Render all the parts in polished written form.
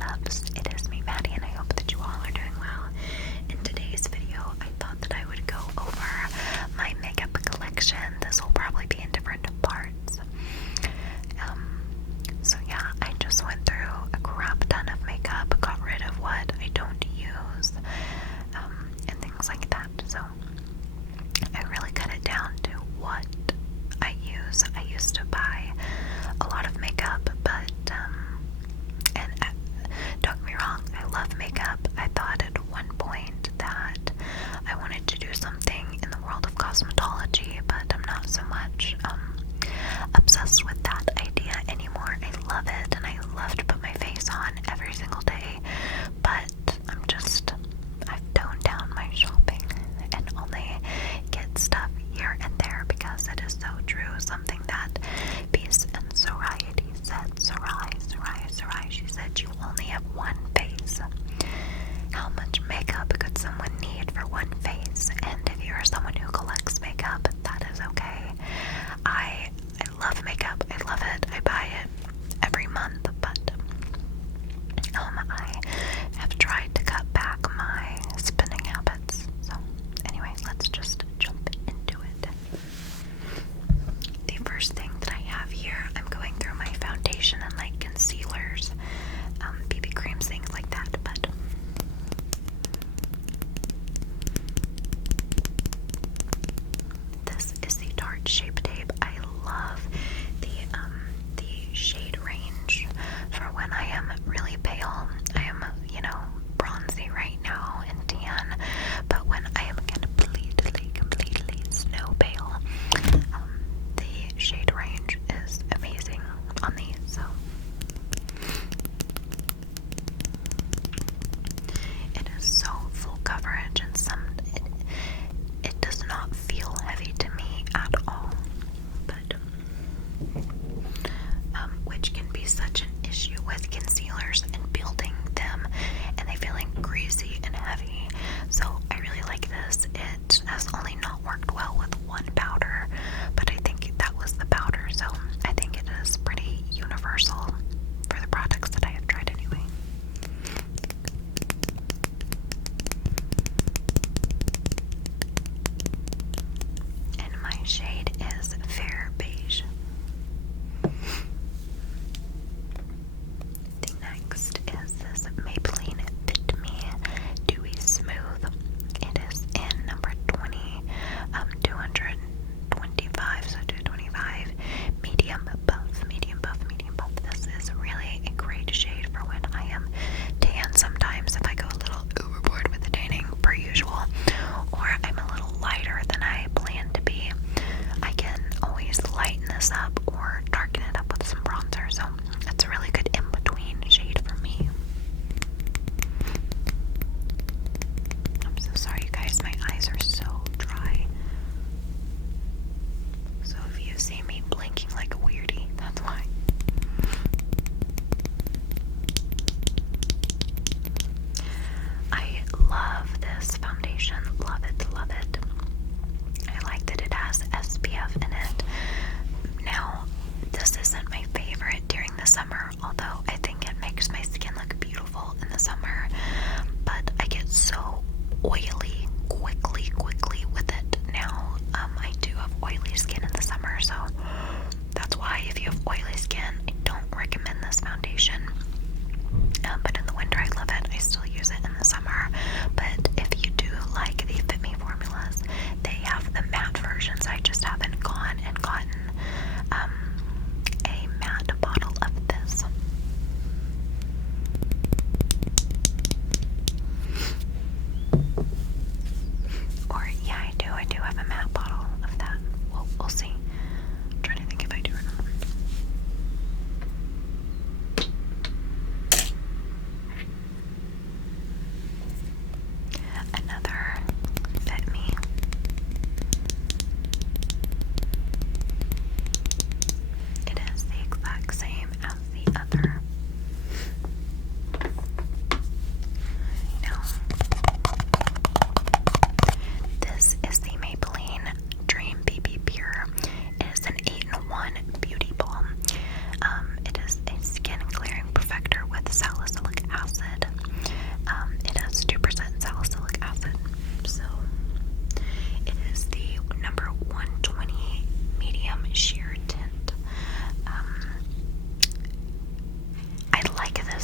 loves. It is me, Maddie, and I hope that you all are doing well. In today's video, I thought that I would go over my makeup collection. This will probably be in different parts. So yeah, I just went through a crap ton of makeup, got rid of what I don't use, and things like that. So I really cut it down to what I use. I used to buy a lot of makeup, but don't get me wrong, I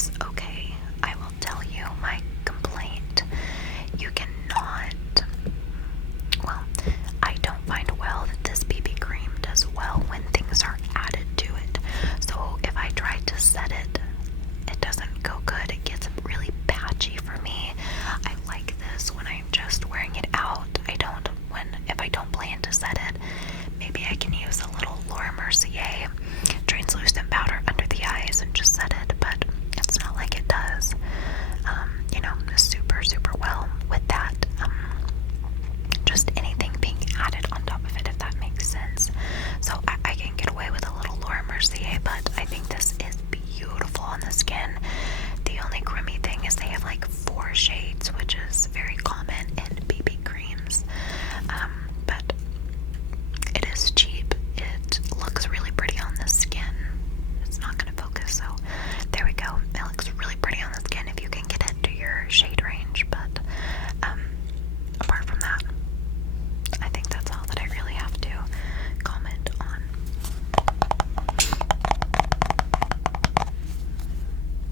is okay. I will tell you my complaint. You cannot, well, I don't find well that this BB cream does well when things are added to it. So if I try to set it, it doesn't go good. It gets really patchy for me. I like this when I'm just wearing it out. If I don't plan to set it, maybe I can use a little Laura Mercier translucent powder under the eyes and just set it, but it's not like it does, super, super well with that. Just anything being added on top of it, if that makes sense. So I can get away with a little Laura Mercier, but I think this is beautiful on the skin. The only crummy thing is they have like 4 shades, which is very common in BB creams. But it is cheap. It looks really pretty on the skin. It's not going to focus, so there we go. It looks really pretty on the skin if you can get it to your shade range, but apart from that, I think that's all that I really have to comment on.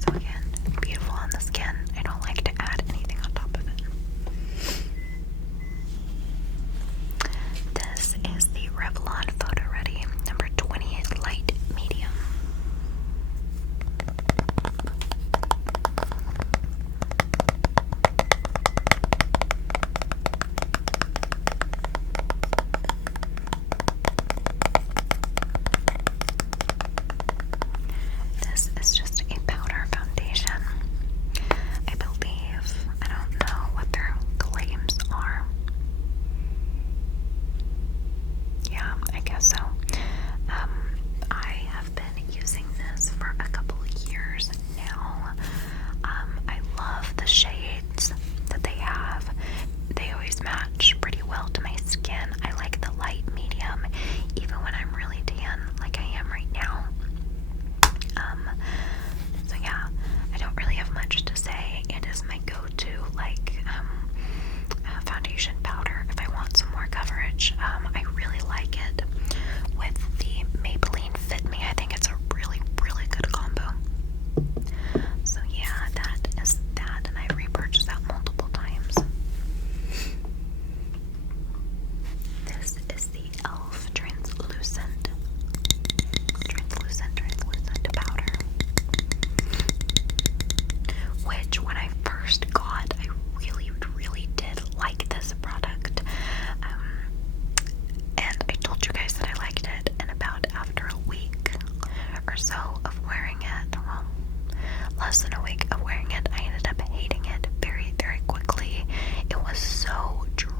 So again, beautiful on the skin. I don't like to add anything on top of it. This is the Revlon Photo Ready number 20 Light Medium. This is just a powder foundation. I believe, I don't know what their claims are. Yeah, I guess so. I have been using this for a couple of years now. I love the shades that they have. They always match pretty well to my skin. I like the light medium, even when I'm really tan, like I am right now. So yeah, I don't really have much to say. It is my go-to, foundation powder if I want some more coverage. I really like it with the Maybelline Fit Me. I think it's a really, really good combo. So yeah, that is that, and I repurchased that multiple times. This is the e.l.f. translucent powder, which when I first got, I really, really did like this product. And I told you guys that I liked it, and about after a week or so of wearing it, well, less than a week of wearing it, I ended up hating it very, very quickly. It was so drying.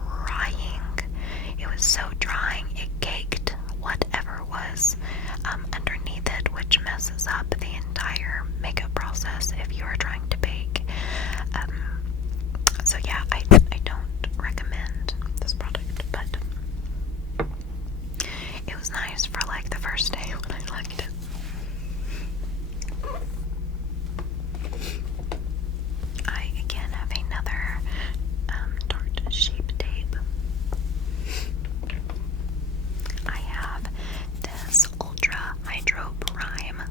It caked whatever was underneath it, which messes up the entire makeup process if you are trying to bake. So yeah, I don't recommend this product, but it was nice for like the first day when I liked it. I again have another Tarte Shape Tape. I have this Ultra Hydro Prime.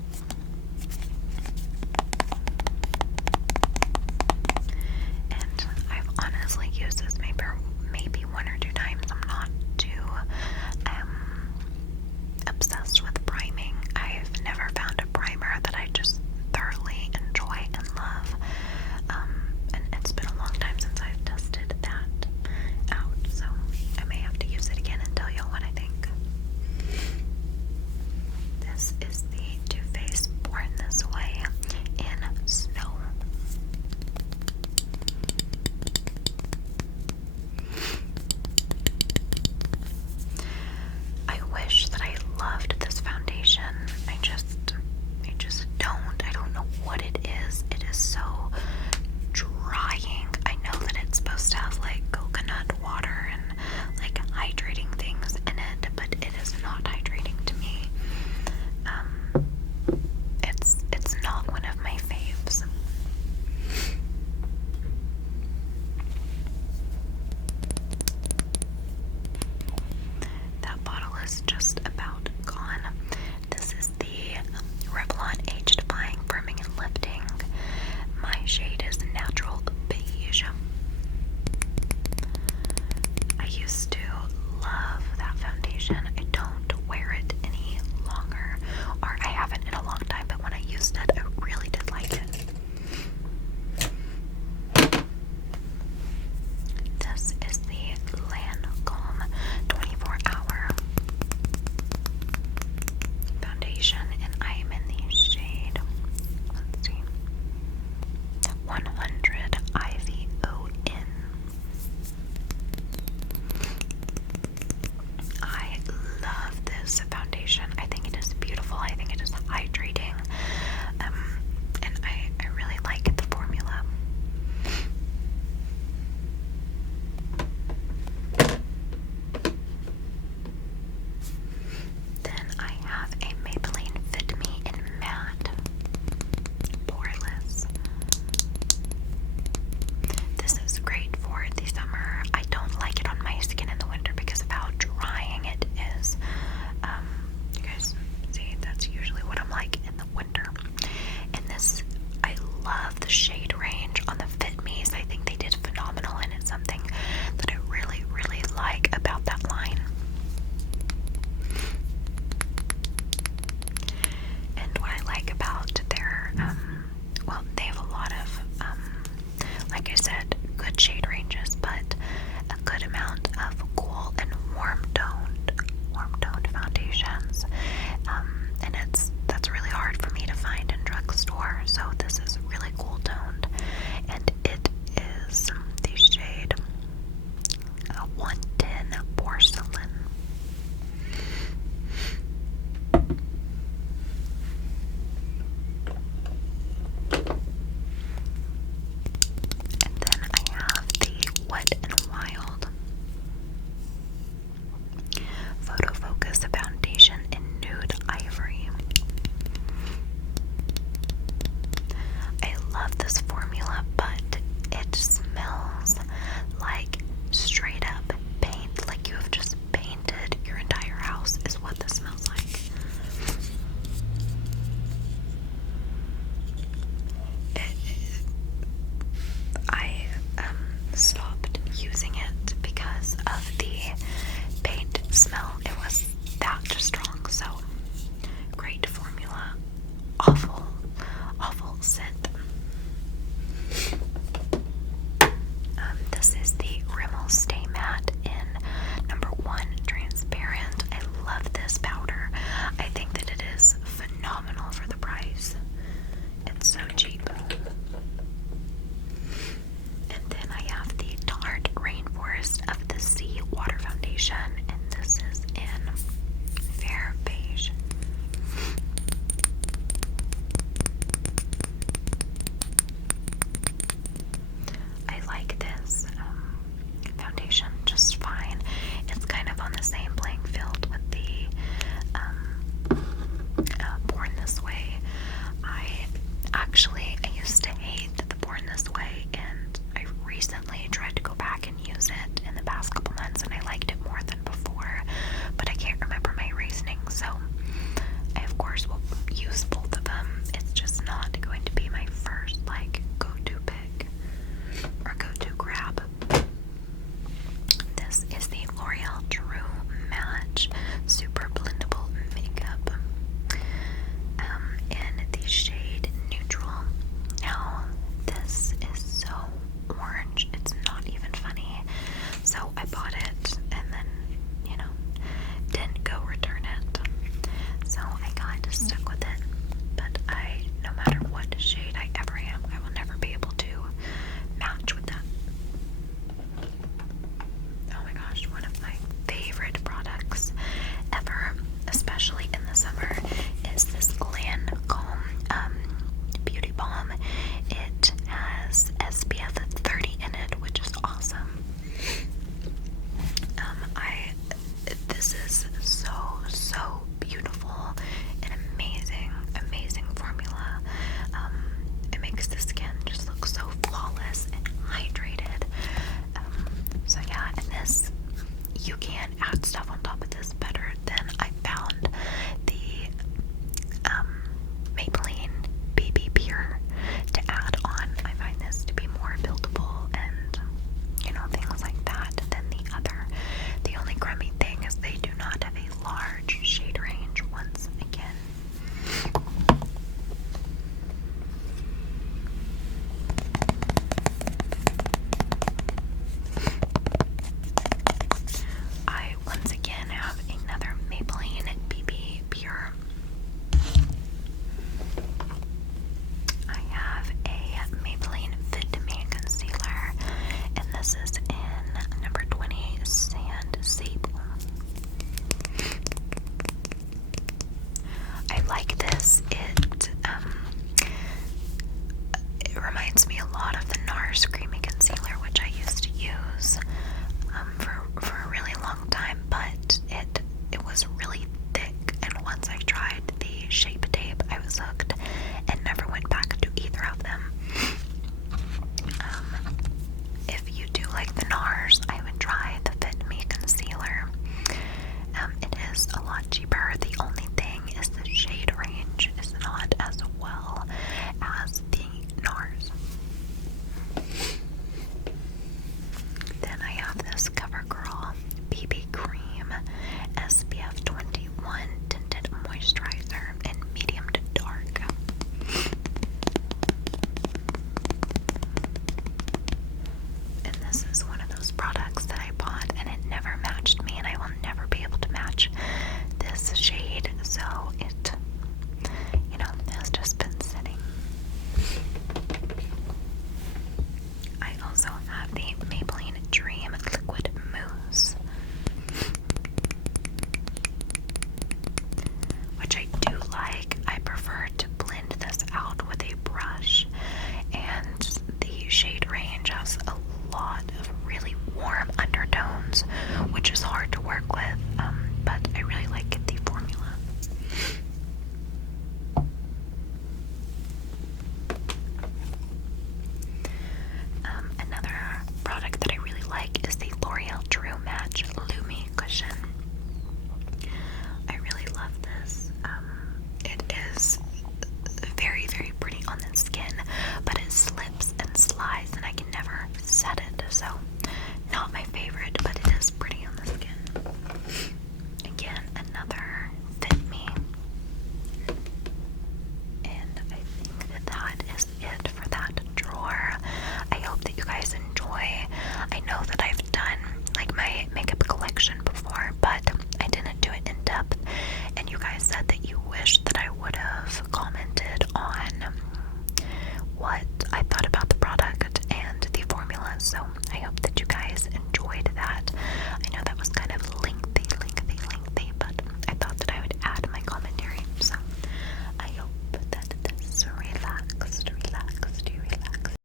screaming